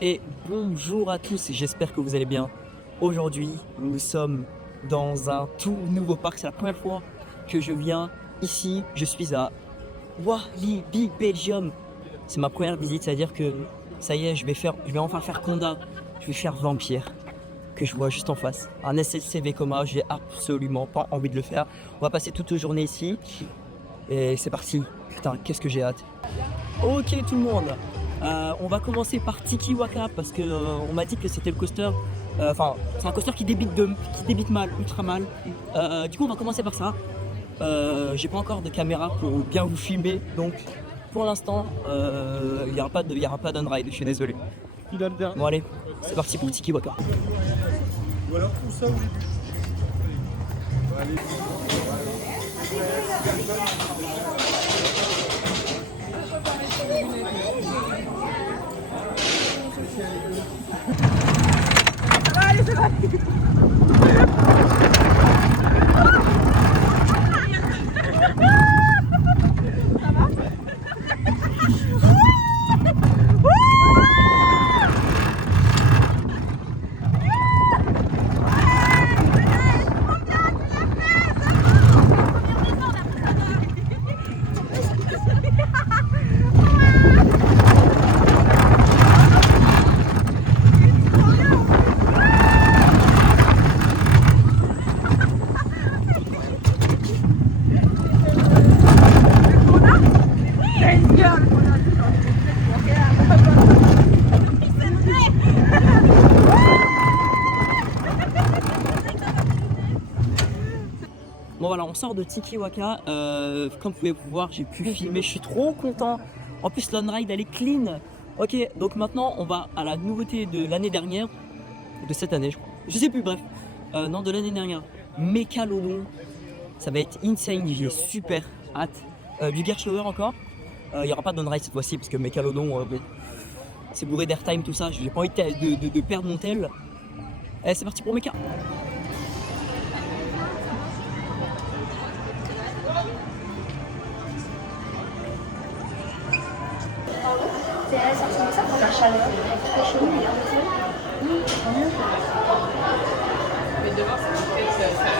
Et bonjour à tous, j'espère que vous allez bien. Aujourd'hui, nous sommes dans un tout nouveau parc. C'est la première fois que je viens ici. Je suis à Walibi Belgium. C'est ma première visite, c'est-à-dire que ça y est, je vais enfin faire Conda. Je vais faire Vampire, que je vois juste en face. Un SLCV coma, j'ai absolument pas envie de le faire. On va passer toute la journée ici. Et c'est parti. Putain, qu'est-ce que j'ai hâte. Ok tout le monde, on va commencer par Tiki Waka parce que on m'a dit que c'était le coaster. Enfin, c'est un coaster qui débite mal, ultra mal. Du coup, on va commencer par ça. J'ai pas encore de caméra pour bien vous filmer, donc pour l'instant, il y aura pas d'unride. Je suis désolé. Bon allez, c'est parti pour Tiki Waka. Ou alors tout ça au début. Allez. Allez, c'est parti. Bon voilà, on sort de Tiki Waka. Comme vous pouvez voir, j'ai pu filmer, je suis trop content. En plus, l'on-ride elle est clean. Ok, donc maintenant on va à la nouveauté de l'année dernière, de cette année je crois. Je sais plus, bref. Non, de l'année dernière. Mécalodon. Ça va être insane, j'ai super hâte. Du Gear Shower encore. Il n'y aura pas d'on-ride cette fois-ci parce que Mécalodon, bon, c'est bourré d'airtime tout ça. J'ai pas envie de perdre mon tel. Allez, c'est parti pour Méca. Ça ressemble à ça pour la chaleur. Très chaud, mais en fait, Mais demain, c'est peut-être ça.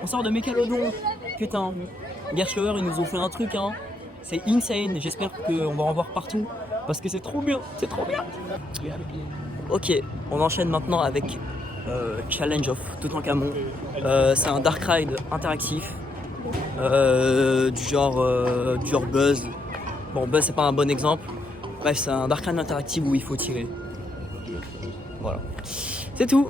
On sort de Mécalodon. Putain, Gear Shower, ils nous ont fait un truc, hein. C'est insane. J'espère qu'on va en voir partout parce que c'est trop bien. C'est trop bien. Ok, on enchaîne maintenant avec Challenge of Toutankhamon. C'est un dark ride interactif du genre Buzz. Bon, Buzz c'est pas un bon exemple. Bref, c'est un dark ride interactif où il faut tirer. Voilà, c'est tout.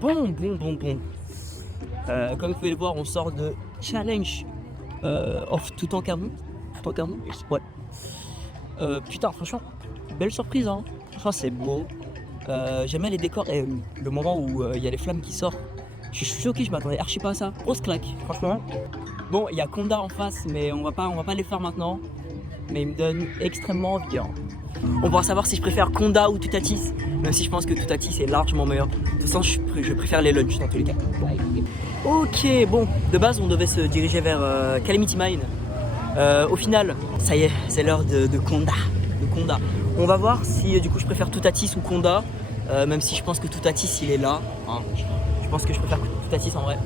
Bon. Comme vous pouvez le voir, on sort de Challenge of Toutankhamon. Toutankhamon, ouais. Putain, franchement, belle surprise, hein. Franchement, c'est beau. J'aime bien les décors et le moment où il y a les flammes qui sortent. Je suis choqué, je m'attendais archi pas à ça. Grosse claque, franchement. Bon, il y a Conda en face, mais on va pas les faire maintenant. Mais il me donne extrêmement envie, hein. On pourra savoir si je préfère Conda ou Toutatis, même si je pense que Toutatis est largement meilleur. De toute façon, je préfère les lunchs dans tous les cas. Ok, bon, de base, on devait se diriger vers Calamity Mine. Au final, ça y est, c'est l'heure de Conda. On va voir si du coup je préfère Toutatis ou Conda, même si je pense que Toutatis il est là. Hein. Je pense que je préfère Toutatis en vrai.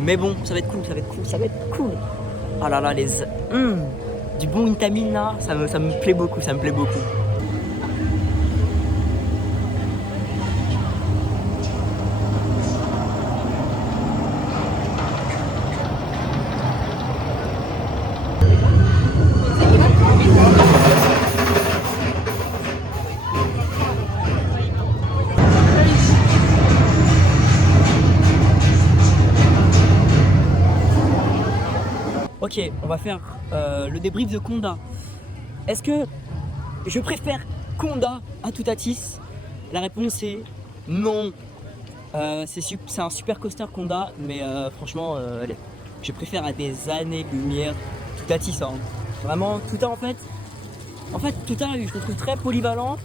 Mais bon, ça va être cool. Oh là là, du bon Intamin là, ça me plaît beaucoup, Ok, on va faire le débrief de Conda. Est-ce que je préfère Conda à Toutatis? La réponse est non. C'est un super coaster Conda, mais franchement, je préfère à des années-lumière Toutatis. Hein. Vraiment, Touta en fait, Touta, je le trouve très polyvalent,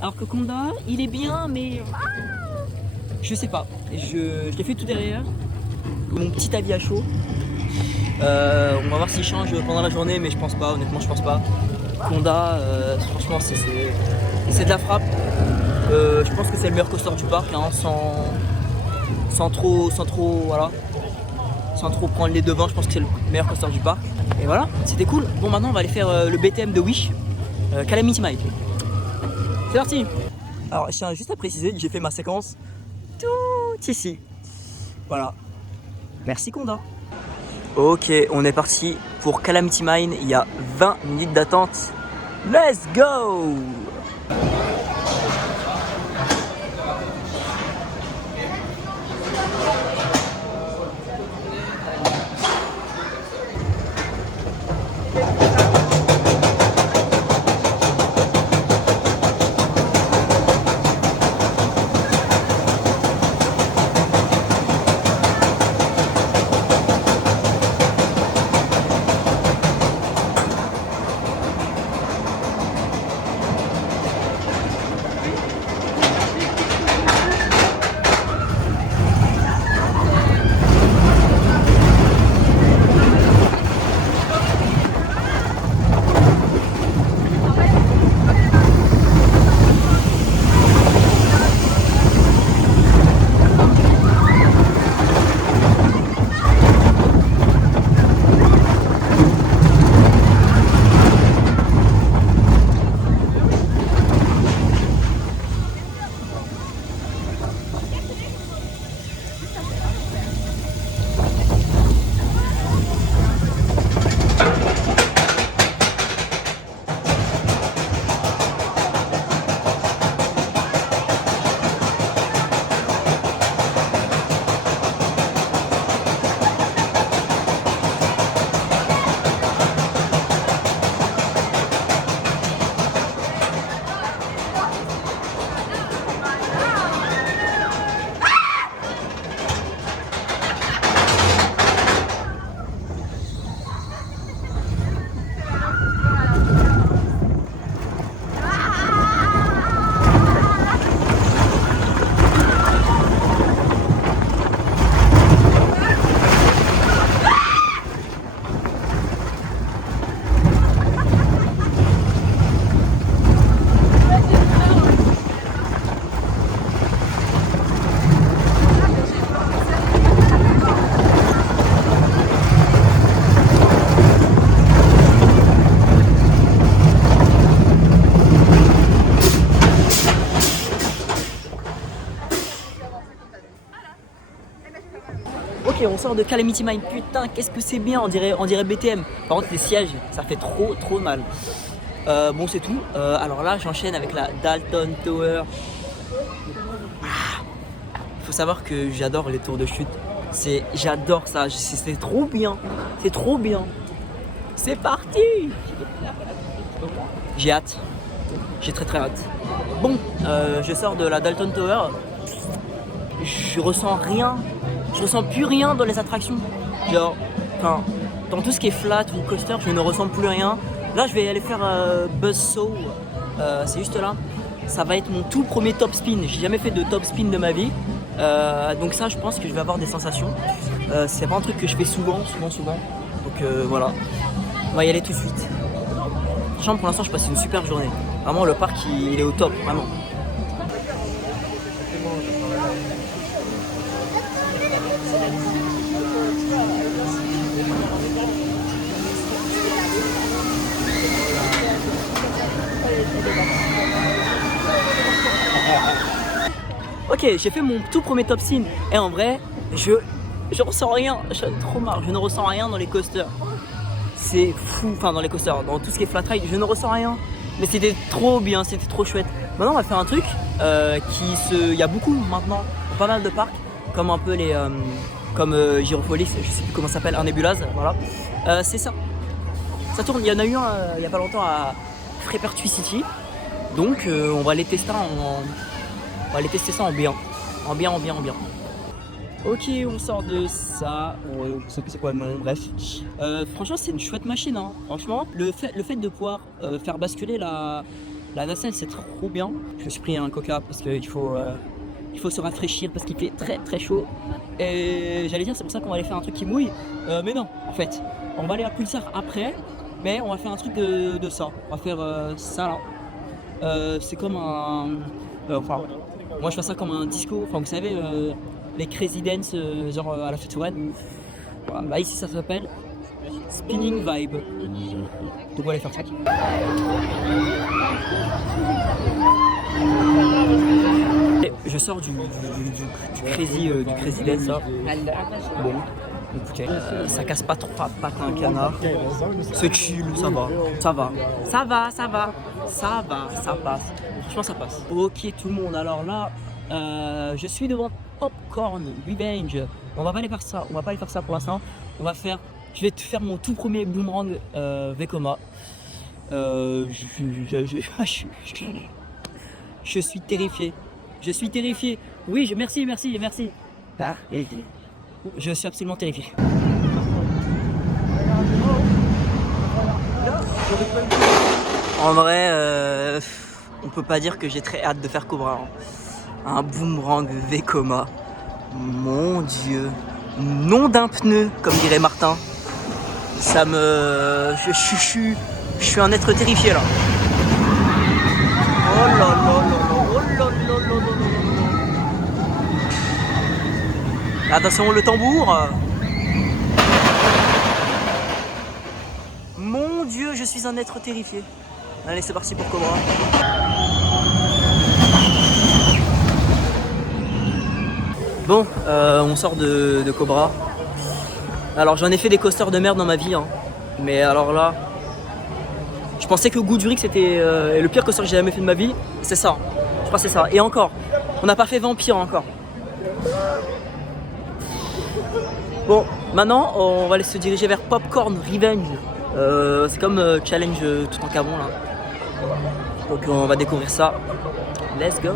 alors que Conda, il est bien, mais je sais pas. Je l'ai fait tout derrière. Mon petit avis à chaud. On va voir s'il change pendant la journée, mais je pense pas, honnêtement je pense pas. Conda, franchement c'est de la frappe. Je pense que c'est le meilleur coaster du parc, hein, sans trop prendre les devants. Je pense que c'est le meilleur coaster du parc. Et voilà, c'était cool. Bon, maintenant on va aller faire le BTM de Wish, Calamity Mine. C'est parti. Alors je tiens juste à préciser que j'ai fait ma séquence tout ici. Voilà. Merci Conda. Ok, on est parti pour Calamity Mine. Il y a 20 minutes d'attente. Let's go! Ok, on sort de Calamity Mine. Putain, qu'est-ce que c'est bien, on dirait BTM. Par contre, les sièges, ça fait trop mal. Bon, c'est tout. Alors là, j'enchaîne avec la Dalton Tower. Faut savoir que j'adore les tours de chute. J'adore ça. C'est trop bien. C'est trop bien. C'est parti. J'ai hâte. J'ai très hâte. Bon, je sors de la Dalton Tower. Je ressens rien. Je ressens plus rien dans les attractions. Genre, enfin, dans tout ce qui est flat ou coaster, je ne ressens plus rien. Là, je vais aller faire Buzzsaw. C'est juste là. Ça va être mon tout premier top spin. J'ai jamais fait de top spin de ma vie. Donc ça, je pense que je vais avoir des sensations. C'est pas un truc que je fais souvent. Donc voilà. On va y aller tout de suite. Franchement, pour l'instant, je passe une super journée. Vraiment, le parc, il est au top, vraiment. Ok, j'ai fait mon tout premier top spin et en vrai, je ressens rien, j'en ai trop marre, je ne ressens rien dans les coasters. C'est fou, enfin dans les coasters, dans tout ce qui est flat ride, je ne ressens rien. Mais c'était trop bien, c'était trop chouette. Maintenant on va faire un truc il y a beaucoup maintenant, pas mal de parcs, comme un peu les, comme Gyropolis, je sais plus comment ça s'appelle, un Nebulaz, voilà. C'est ça. Ça tourne, il y en a eu un il y a pas longtemps à Frepertuis City. Donc on va aller tester ça en bien. En bien. Ok, on sort de ça. C'est quoi le nom? Bref. Franchement, c'est une chouette machine. Hein. Franchement, le fait de pouvoir faire basculer la nacelle, c'est trop bien. Je me suis pris un coca parce qu'il faut se rafraîchir parce qu'il fait très très chaud. Et j'allais dire, c'est pour ça qu'on va aller faire un truc qui mouille. Mais non, en fait, on va aller à Pulsar après. Mais on va faire un truc de ça. On va faire ça là. C'est comme un. Enfin, moi je fais ça comme un disco. Enfin, vous savez, les crazy dance, genre à la fête foraine. Voilà, là ici ça s'appelle Spinning Vibe. Donc on va aller faire ça. Et je sors du crazy dance là. Bon, écoutez, ça casse pas trop pattes à un canard. C'est chill, ça passe. Franchement ça passe. Ok tout le monde, alors là je suis devant Popcorn Revenge. On va pas aller faire ça pour l'instant. Je vais te faire mon tout premier boomerang Vekoma. Je suis terrifié. Oui, merci. Ah, je suis absolument terrifié. En vrai, on peut pas dire que j'ai très hâte de faire Cobra. Hein. Un boomerang Vekoma. Mon Dieu. Nom d'un pneu, comme dirait Martin. Ça me... Je suis un être terrifié là. Oh là là là là. Attention, le tambour. Mon Dieu, je suis un être terrifié. Allez, c'est parti pour Cobra. Bon, on sort de Cobra. Alors j'en ai fait des coasters de merde dans ma vie, hein. Mais alors là, je pensais que Gouduric c'était le pire coaster que j'ai jamais fait de ma vie. C'est ça, je crois que c'est ça. Et encore, on n'a pas fait Vampire encore. Bon, maintenant on va aller se diriger vers Popcorn Revenge. C'est comme Challenge tout en cabon là. Donc on va découvrir ça. Let's go.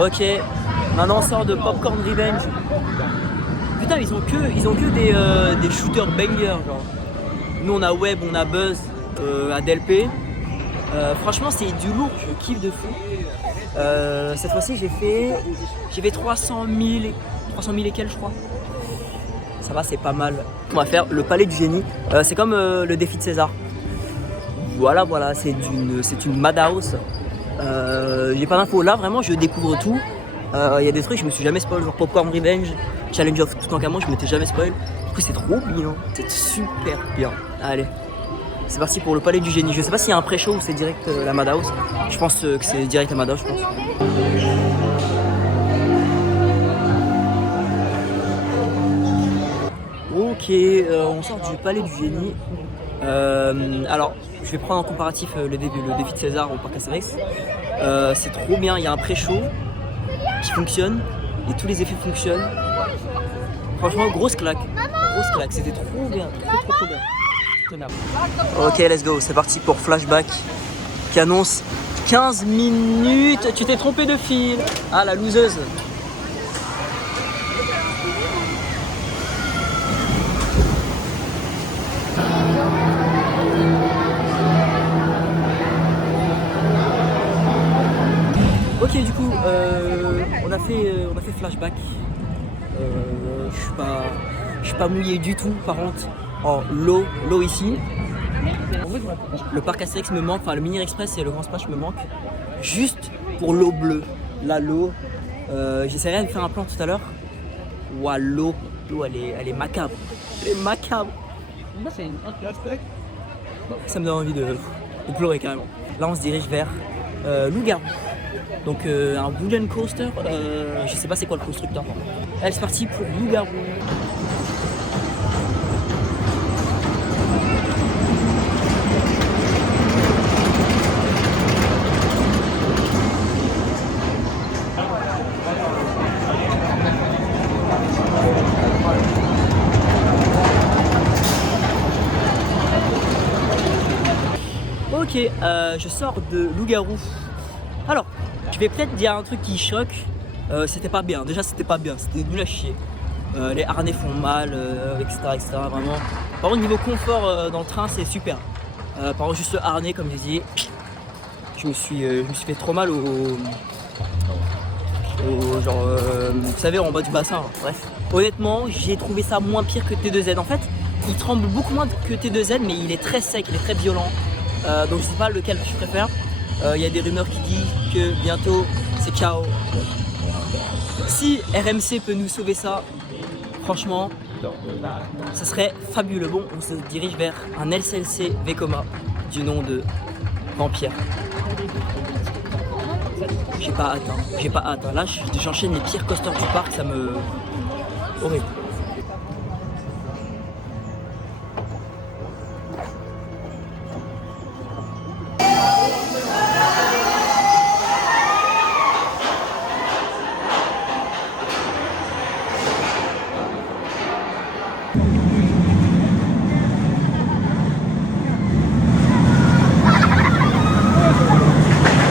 Ok, maintenant on sort de Popcorn Revenge. Putain, ils ont que des shooters bangers genre. Nous on a Web, on a Buzz, ADLP. Franchement c'est du lourd, je kiffe de fou. Cette fois-ci j'ai fait 300 000 et quelques je crois. Ça va, c'est pas mal. On va faire le palais du génie. C'est comme le défi de César. Voilà, c'est une Madhouse. J'ai pas d'infos là, vraiment je découvre tout. Il y a des trucs je me suis jamais spoil, genre Popcorn Revenge, Challenge of tout en camon, je m'étais jamais spoil. Du coup c'est trop bien, c'est super bien. Allez, c'est parti pour le palais du génie. Je sais pas s'il y a un pré-show ou c'est direct la Madhouse. Je pense que c'est direct la Madhouse, je pense. Ok, on sort du palais du génie. Alors, je vais prendre en comparatif le défi de César au parc Astérix. C'est trop bien, il y a un pré-show qui fonctionne et tous les effets fonctionnent. Franchement, grosse claque, c'était trop bien, trop bien. Ok, let's go, c'est parti pour Flashback qui annonce 15 minutes. Tu t'es trompé de fil. Ah, la loseuse. Ok, du coup, on a fait Flashback. Je suis pas mouillé du tout, par contre. Oh, l'eau ici. Le parc Astérix me manque, enfin le Mini Express et le Grand Splash me manquent. Juste pour l'eau bleue. Là, l'eau. J'essaierai de faire un plan tout à l'heure. Ouah, l'eau, elle est macabre. Elle est macabre. Ça me donne envie de pleurer carrément. Là, on se dirige vers Loup-Garou. Donc un wooden coaster, je sais pas c'est quoi le constructeur. Allez, c'est parti pour Loup-Garou. Ok, je sors de loup-garou. Alors, je vais peut-être dire un truc qui choque. C'était pas bien, déjà c'était pas bien, c'était nul à chier. Les harnais font mal, etc., etc. Vraiment. Par contre, niveau confort dans le train, c'est super. Par contre, juste le harnais, comme je dis, je me suis fait trop mal au genre, vous savez, en bas du bassin. Bref. Honnêtement, j'ai trouvé ça moins pire que T2Z. En fait, il tremble beaucoup moins que T2Z, mais il est très sec, il est très violent. Donc je sais pas lequel je préfère. Il y a des rumeurs qui disent que bientôt c'est KO. Si RMC peut nous sauver ça, franchement, ça serait fabuleux. Bon, on se dirige vers un LCLC Vekoma du nom de Vampire. J'ai pas hâte, hein. J'ai pas hâte. Hein. Là, j'enchaîne les pires coasters du parc, ça me... horrible.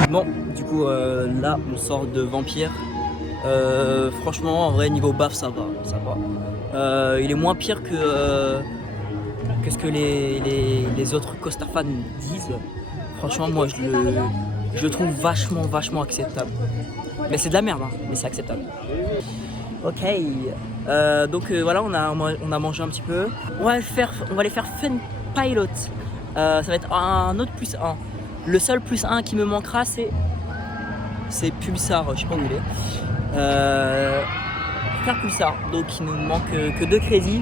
Bon, du coup, là, on sort de Vampire. Franchement, en vrai, niveau baf, ça va. Il est moins pire que ce que les autres coaster fans disent. Franchement, moi, je le trouve vachement acceptable. Mais c'est de la merde, hein, mais c'est acceptable. Ok, donc voilà, on a mangé un petit peu. On va aller faire Fun Pilot. Ça va être un autre +1. Le seul +1 qui me manquera, c'est Pulsar, je sais pas où il est. Faire Pulsar, donc il nous manque que 2 crédits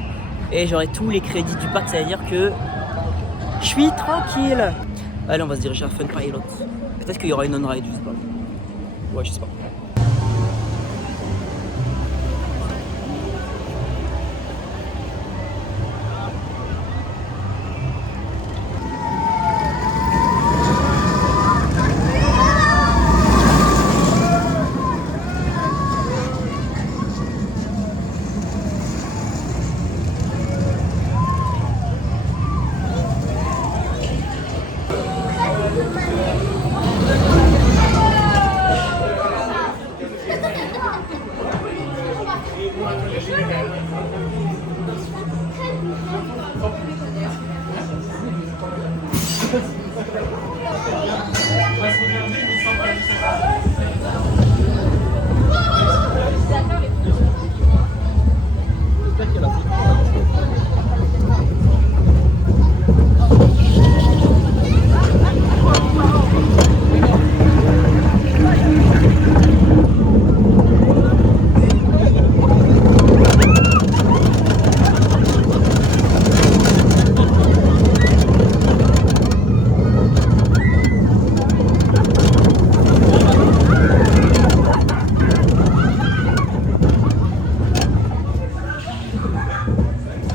et j'aurai tous les crédits du pack, ça veut dire que je suis tranquille. Allez, on va se diriger à Fun Pilot. Peut-être qu'il y aura une on-ride, je sais pas. Ouais, je sais pas.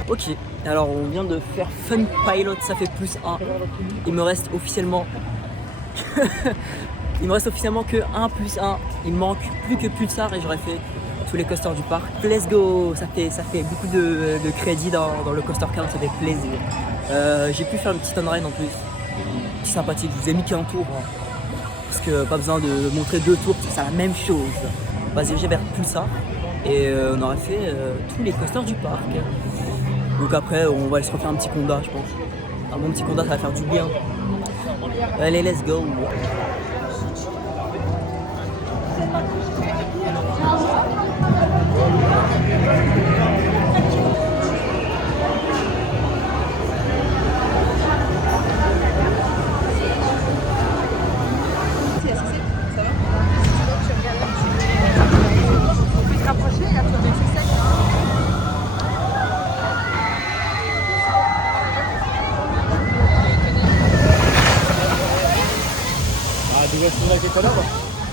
Ok, alors on vient de faire Fun Pilot, ça fait +1. Il me reste officiellement que 1 +1. Il me manque plus que Pulsar et j'aurais fait tous les coasters du parc. Let's go, ça fait beaucoup de crédits dans le coaster count, ça fait plaisir. J'ai pu faire une petite on-ride en plus, petit sympathique. Je vous ai mis qu'un tour, hein, parce que pas besoin de montrer 2 tours, c'est la même chose. On va se diriger vers Pulsar et on aurait fait tous les coasters du parc. Donc après, on va aller se refaire un petit conda, je pense. Un bon petit conda, ça va faire du bien. Allez, let's go.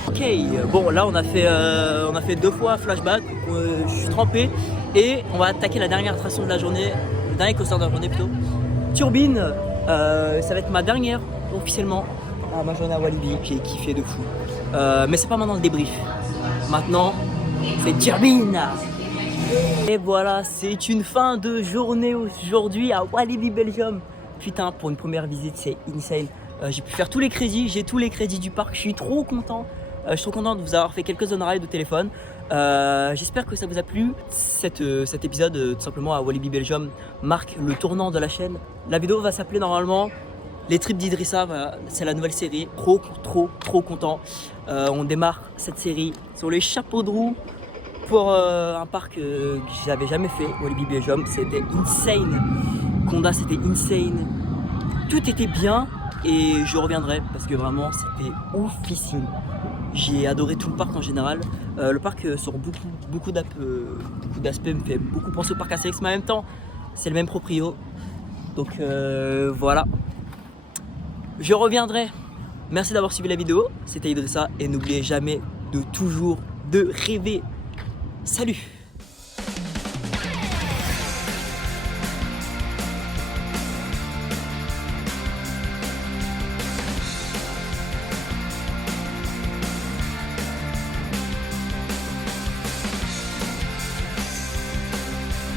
Ok, bon là on a fait 2 fois flashback, je suis trempé et on va attaquer la dernière attraction de la journée, le dernier coaster de la journée plutôt. Turbine, ça va être ma dernière officiellement à ma journée à Walibi, j'ai kiffé de fou. Mais c'est pas maintenant le débrief, maintenant c'est Turbine. Et voilà, c'est une fin de journée aujourd'hui à Walibi Belgium. Putain, pour une première visite c'est insane. J'ai pu faire tous les crédits, j'ai tous les crédits du parc, je suis trop content. Je suis trop content de vous avoir fait quelques honoraires de téléphone. J'espère que ça vous a plu. Cet épisode, tout simplement à Walibi Belgium, marque le tournant de la chaîne. La vidéo va s'appeler normalement Les Trips d'Idrissa. Voilà, c'est la nouvelle série. Trop content. On démarre cette série sur les chapeaux de roue pour un parc que j'avais jamais fait, Walibi Belgium. C'était insane. Conda, c'était insane. Tout était bien et je reviendrai parce que vraiment c'était oufissime. J'ai adoré tout le parc en général. Le parc sur beaucoup d'aspects me fait beaucoup penser au parc Astérix, mais en même temps c'est le même proprio. Donc voilà. Je reviendrai. Merci d'avoir suivi la vidéo. C'était Idrissa et n'oubliez jamais de toujours de rêver. Salut!